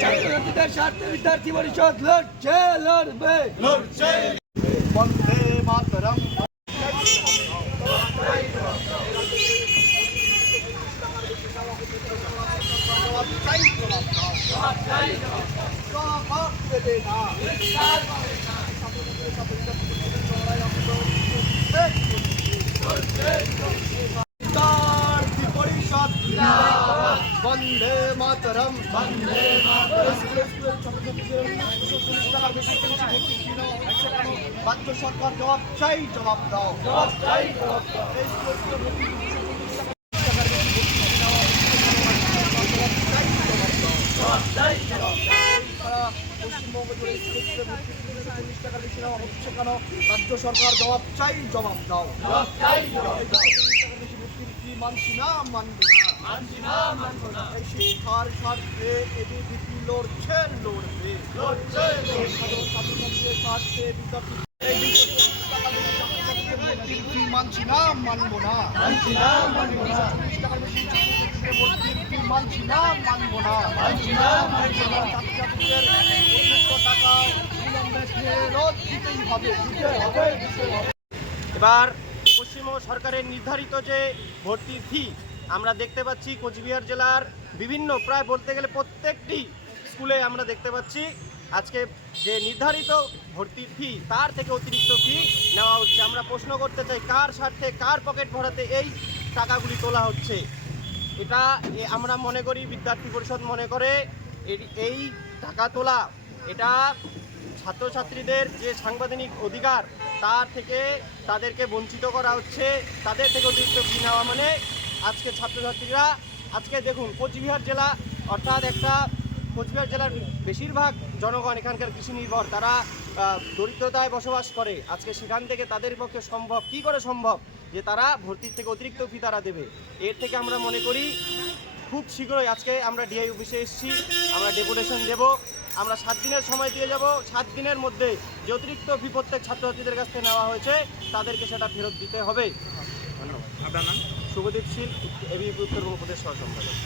ছাত্রছাত্রীদের স্বার্থে বিদ্যার্থী পরিষদ লড়ছে, লড়বে। বন্দে মাতরম। বন্দে মাতরম। বন্দে মাতরম। রাজ্য সরকার জবাব চাই, জবাব দাও। জবাব চাই, জবাব দাও। পশ্চিমবঙ্গ জুড়ে চল্লিশ টাকা বেশি নেওয়া হচ্ছে কেন? রাজ্য সরকার জবাব চাই, জবাব দাও। জবাব চাই, জবাব দাও। মানছি না, মানবো না, মানছি না, মানবো না। এই শিক্ষার স্বার্থে এবিভিপি লড়ছে, লড়বে, লড়ছে। ছাত্রছাত্রীদের স্বার্থে বিদ্যার্থী মানছি না, মানবো না, মানছি না, মানবো না। 30 টাকার বেশি মানছি না, মানবো না, মানছি না, মানবো না। ছাত্রছাত্রীদের টাকা বিলম্বে ফেরত দিতেই হবে, দিতে হবে, দিতে হবে। এবার পশ্চিমবঙ্গ সরকারের নির্ধারিত যে ভর্তির ফি আমরা দেখতে পাচ্ছি কোচবিহার জেলার বিভিন্ন প্রায় বলতে গেলে প্রত্যেকটি স্কুলে আমরা দেখতে পাচ্ছি আজকে যে নির্ধারিত ভর্তির ফি তার থেকে অতিরিক্ত ফি নেওয়া হচ্ছে। আমরা প্রশ্ন করতে চাই, কার স্বার্থে, কার পকেট ভরাতে এই টাকাগুলি তোলা হচ্ছে? এটা আমরা মনে করি, বিদ্যার্থী পরিষদ মনে করে এই টাকা তোলা এটা ছাত্রছাত্রীদের যে সাংবিধানিক অধিকার তার থেকে তাদেরকে বঞ্চিত করা হচ্ছে। তাদের থেকে অতিরিক্ত ফি নেওয়া মানে আজকে ছাত্রছাত্রীরা আজকে দেখুন কোচবিহার জেলা অর্থাৎ একটা কোচবিহার জেলার বেশিরভাগ জনগণ এখানকার কৃষি নির্ভর, তারা দরিদ্রতায় বসবাস করে। আজকে সেখান থেকে তাদের পক্ষে সম্ভব কি করে সম্ভব যে তারা ভর্তির থেকে অতিরিক্ত ফি তারা দেবে? এর থেকে আমরা মনে করি খুব শীঘ্রই আজকে আমরা ডিআই অফিসে এসেছি, আমরা ডেপুটেশন দেব। আমরা 7 দিনের সময় দিয়ে যাব। 7 দিনের মধ্যে যে অতিরিক্ত ফি প্রত্যেক ছাত্রছাত্রীদের কাছ থেকে নেওয়া হয়েছে তাদেরকে সেটা ফেরত দিতে হবে। ধন্যবাদ। আপনার নাম? শুভদীপ শীল, এবিপি উত্তরবঙ্গ প্রদেশ সহ সম্পাদক।